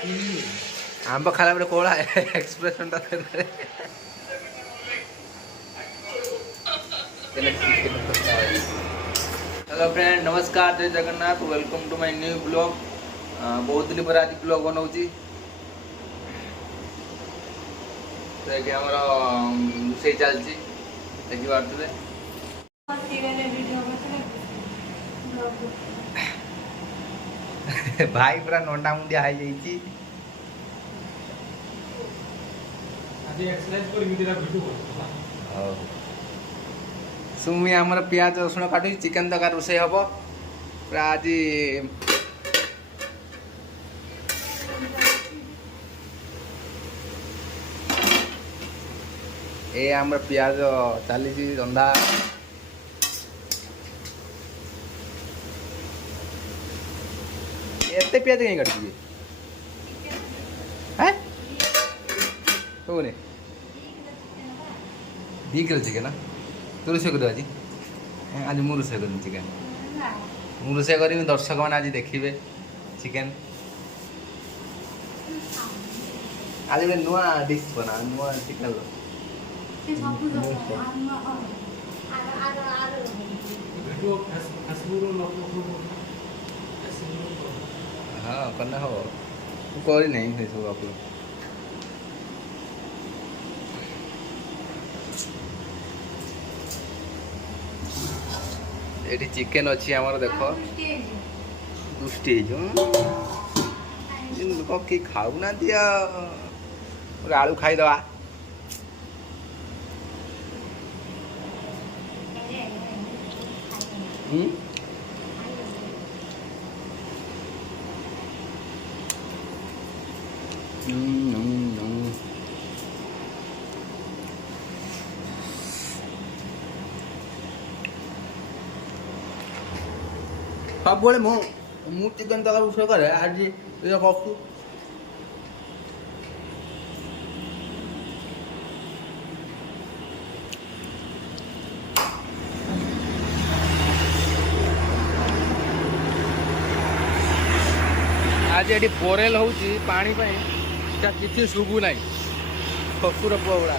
आंब खाला बेले कोला एक्सप्रेशन टा हेलो फ्रेंड नमस्कार जय Jagannath welcome to my new blog. बहुत दिन पर आज ब्लॉग बनाऊँगी तो ये आमर रोषे चलती देखी पारे भाई पूरा नंडा मुंडिया हो जाइए सुमी आमर पियाज रसुण काटू चिकेन तक रोषे हम पूरा आज ए आमर पियाज चली रंधा एते पियाज कहीं काटुए हैं कौन 2 किलो चिकेन तू रोषे कर आज आज मुझे रोषे कर चिकेन मुझे रोषे करी दर्शक मैंने आज देखिए चिकेन आज गोटे नुआ डिश बना नुआ चिकेन हाँ करना हो कर नहीं सब अपलोड ये चिकेन अच्छी आमर देख दुष्टि लोक कि खाऊ ना आलू खाईदवा सब बोले मु चिकेन तक रोषे करे आज ये करू आज ये बोरेल हो पानी किसी शुभु ना शशुर पुआ गुड़ा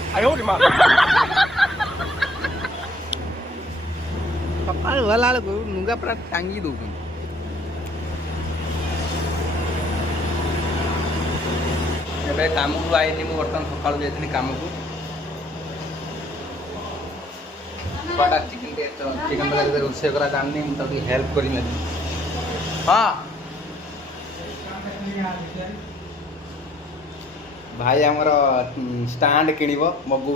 सका गला नुगा पूरा टांगी दौन कम को आई बर्तमान सका जाइए कम को चिकेन चिकेन रोषे करा जानी मुझे हेल्प कर हाँ भाई आमर स्टांड किण मगौ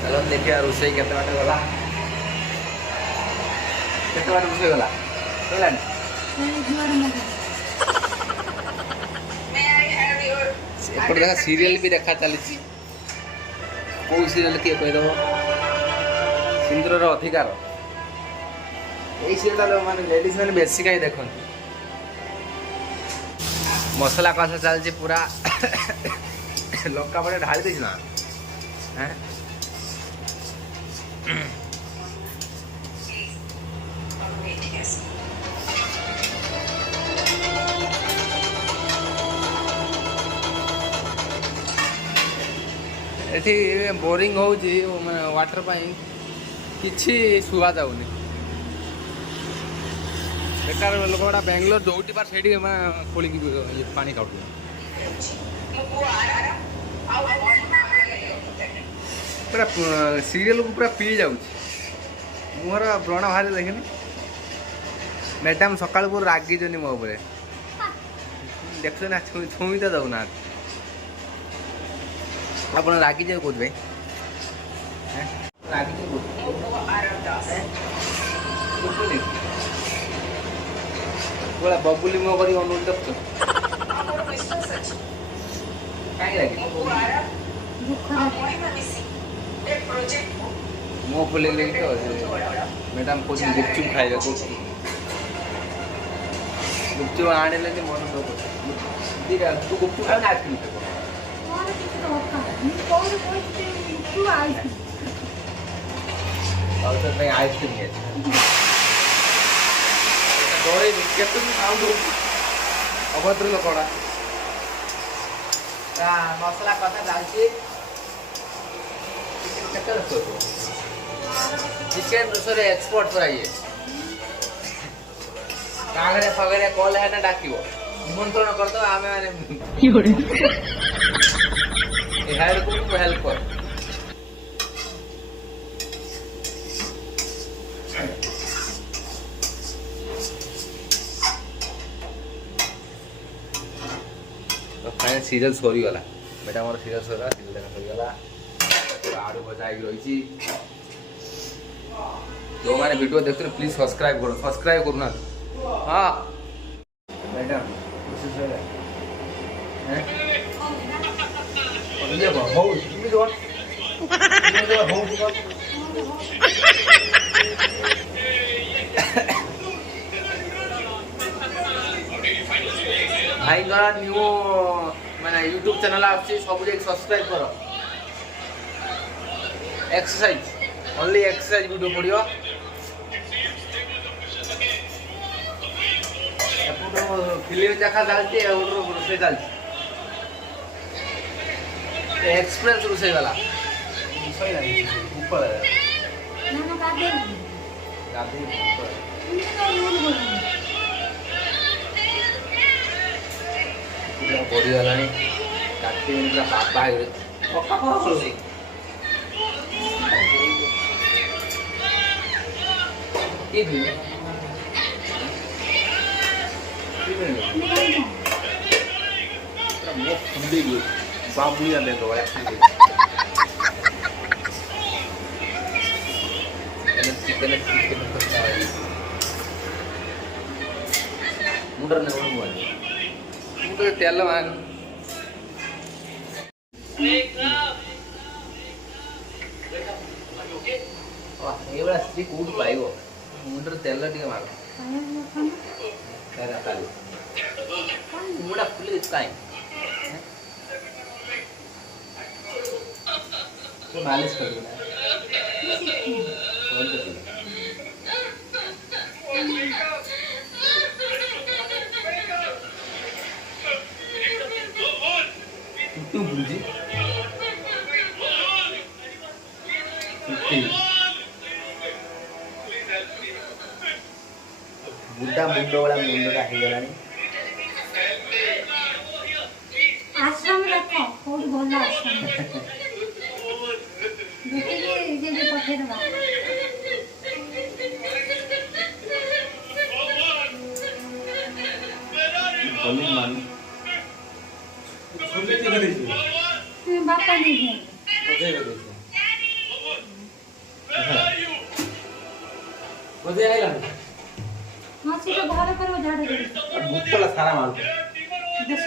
चलो देखिए रोषे के बाटे गला के बाटे रोषे गला एपटे देखा सीरियल भी देखा चली कौ सीरियल किए कहीदेव सिंदूर अधिकार यही सीरियल मैंने लेडीज मैंने बेसी कहीं देखते मसला कषा चलती पूरा लंका पड़े ढाली देना हाँ एठी बोरिंग हो वाटर किछि सुवा जाऊनी बेकार लोक गुड़ा बेंगलोर जोटी पार से खोलिक पानी काटू पूरा सीरियल को पूरा पी जाऊँ मुहर व्रण बाहर देखनी मैडम सका रागिज मो देख ना छुई तो दौना आप रागिज कौन भाई रागिज बबुली मो कर मो फुले मैडम कौन गुपचुप खाइबे गुपचुप आने मन तू गुपचुप खा आइसक्रीम आइसक्रीम ଅଭଦ୍ର ଲୋକଟା ମସଲା କଥା ଚାଲିଛି। ଚିକେନ ରୋଷେଇରେ ଏକ୍ସପର୍ଟ ପୁରା ଇଏ। କାଗରେ ଫଗରେ କଲ୍ ହେଲେ ଡାକିବ, ନିମନ୍ତ୍ରଣ କରିଦେବ। ଆମେ ମାନେ ହେଲ୍ପ କର। फाइनल सीरियल सरीगला बेटा मोर सीरियल सरीगला सीरियल देखा सरीगला आड़ू भजा रही। जो मैंने वीडियो देखते प्लीज सब्सक्राइब करो, सब्सक्राइब करूना। हाँ मैडम भाई न्यू मैंने यूट्यूब चैनल आछी सब सब्सक्राइब करो। एक्सरसाइज ओनली एक्सरसाइज वीडियो पड़ियो। फिल्म देखा चलती रोसे चलती एक्सप्रेस रोसे गला ऊपर बढ़ीगला काटी पूरा बाबा बाबुया दे दो मुंडर ने मुंडर तेल मान स्त्री कौट पाइब मुंडर तेल टे मार मुंडा फुल कहीं मालिश कर देना तू बुझी बुढ़ा मुंड वाला मुंडा हो आश्रम रखो बहुत भल आश्रम देखिए जे पठे दबा बोली मान सुनले के दे तुम्हें बापा नहीं है बजे दे बजे आइला हां सीधा घर पर वो झाड़ दे मुक्तला सारा मार दस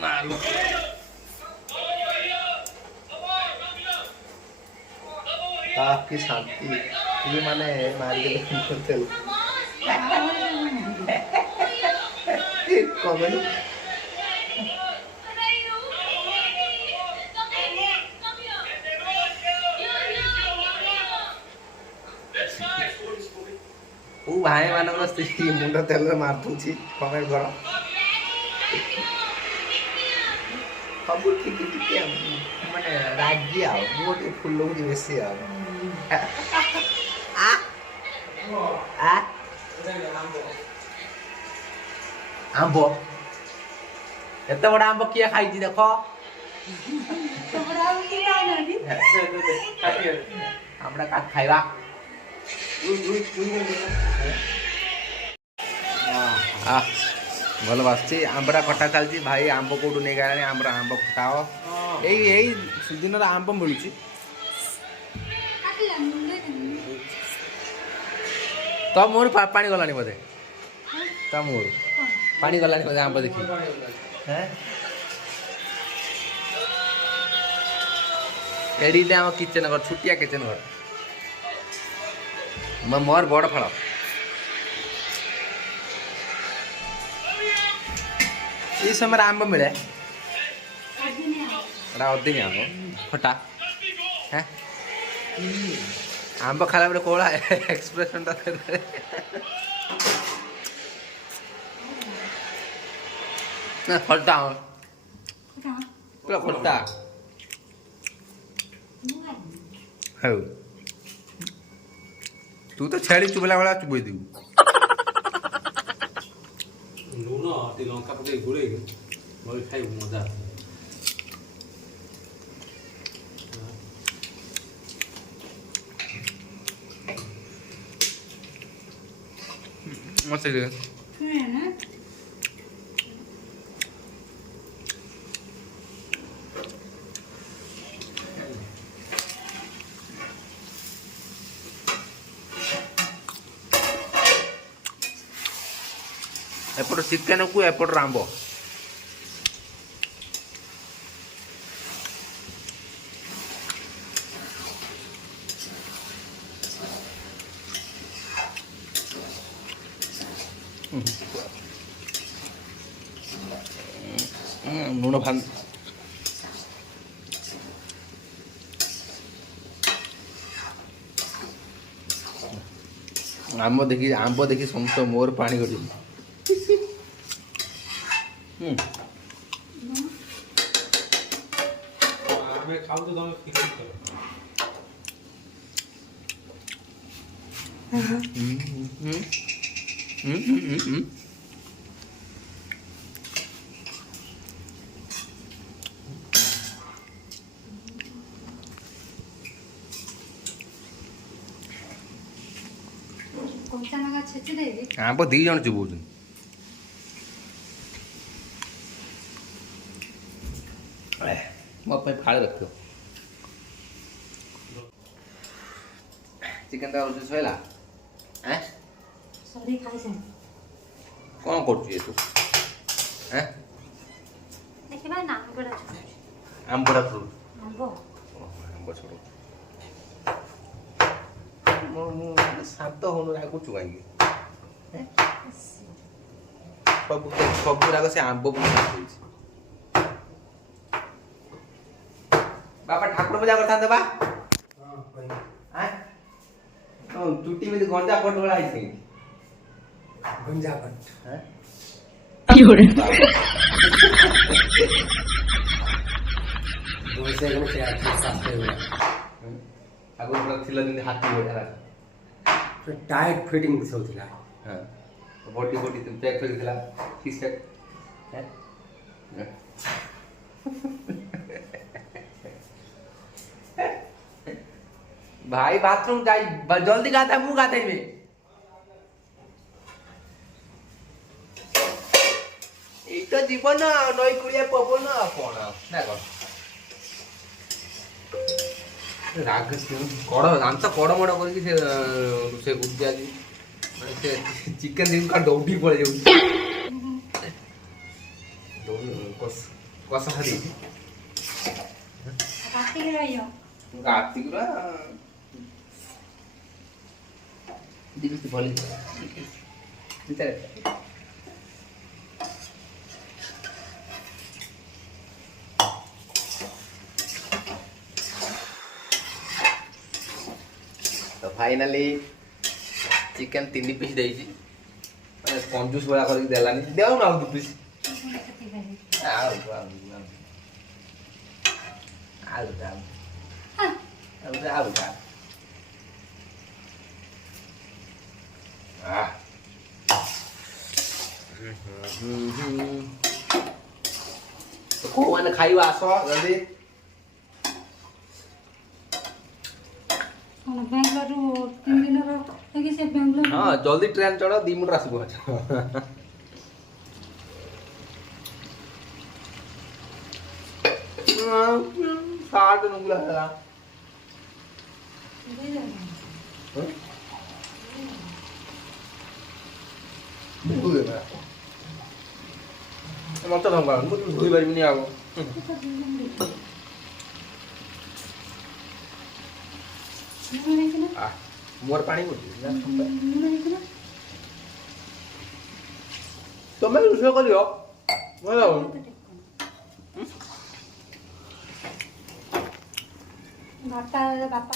मारू आपकी शांति ये माने मार के करते हो कमेंट ओ भाई मानक स्त्री मुंड तेल मारथुची कमेंट करो सब ठीक ठीक माने राजी आ मोटे फुल लोग बेसी आ आ आंबो एत बड़ा आंबो किया खाई छी देखो तो बड़ा की ना नहीं हमरा का खाइबा भल बास आंबटा कटा चलती भाई आंब कौटू नहीं गला आम आंब खटाओ यही दिन आंब मिलूँ तो मोर पानी गलानी बोधे तो मोर पानी गलानी बोधे आंब देखी एडी आम किचन घर छुटिया किचन घर मोर बड़ फल ये समय आंब मिले अदिनी आंब खटा है आंब खाला बेले कौड़ा एक्सप्रेशन ନା ଖଟା ଖଟା ପୁରା ଖଟା ମୁଁ ଖାଇବି। ହଉ ତୁ ତ ଛେଳି ଚୁବେଲା ଭଳିଆ ଚୁବେଇ ଦେବୁ ଲୁଣ ଟିକେ ଲଙ୍କା ପକେଇ ଗୋଳେଇକି ମରି ଖାଇବୁ ମଜା ଆସିବ। ମତେ ଶୁଣେ ନା ଏପଟ ଚିକେନକୁ ଏପଟର ଆମ୍ବ ଲୁଣ ଭାନ ଆମ୍ବ ଦେଖି ସମସ୍ତ ମୋର ପାଣି ଗଡ଼ି ଆମେ ଖାଉଛୁ ତମେ କିଛି କର। କଞ୍ଚା ଲଙ୍କା ଛେଚି ଦେଇକି ଆମ୍ବ ଦି ଜଣ ଚୁବଉଛନ୍ତି ମୋ ପାଇଁ ଫାଳେ ରଖିବ ଚିକେନ ଟା ରୋଷେଇ ସରିଲା ସରି ଖାଇସାରି କ'ଣ କରୁଛୁ ଏ ତୁ ଦେଖିବା ନା ଆମ୍ବଟା ଆମ୍ବଟା ତୁ ଆମ୍ବ ଆମ୍ବ ଛୋଟ ମୁଁ ଶାନ୍ତ ହଉନୁ ରାଗୁଛୁ କାହିଁକି ସବୁ ରାଗ ସେ ଆମ୍ବକୁ ଦେଇଛି ବାପା ଠାକୁର ପୂଜା କରିଥାନ୍ତେ ବା ଚୁଟି ଏମିତି ଗଞ୍ଜା ପଟ ଭଳିଆ ହେଇଛି ଗଞ୍ଜା ପଟ ଆଗରୁ ପୁରା ଥିଲା ଯେମିତି ହାତୀ ଭଳିଆ टाइट फिटिंग सब थिला हां बॉडी बॉडी तो पैक कर दिला किस पैक है भाई बाथरूम जाई जल्दी गाता है मुंह गाता है में এই তো জীবন নই কুড়িয়া পবন কোন না কর রাগ কড় দান্ত কড় মড় করিকি ସେ ଗୁଜି ଆଜି ମାନେ ସେ ଚିକେନ ଦିନ କା ଦୌଡ଼ି ପଳେଇ ଯାଉଛି କଷା ଖାଲି କାଟିକି ରହିବ କାଟିକି ଦିବିତି ଭଲି ଭିତରେ तो फाइनाली चिकेन 3 पीस देइछि माने कंजूस बड़ा कर देलानी देउ ना 2 पीस आउ तो को माने खाइबा आसो जल्दी बेंगलोर 3 दिन रो से बेंगलोर हां जल्दी ट्रेन चढ़ो 2 मिनट आसबो साठ नुगला है मत धंगा मुझे धोई बारी नहीं आगो मोर पानी तुम्हें रोषे करियो बापा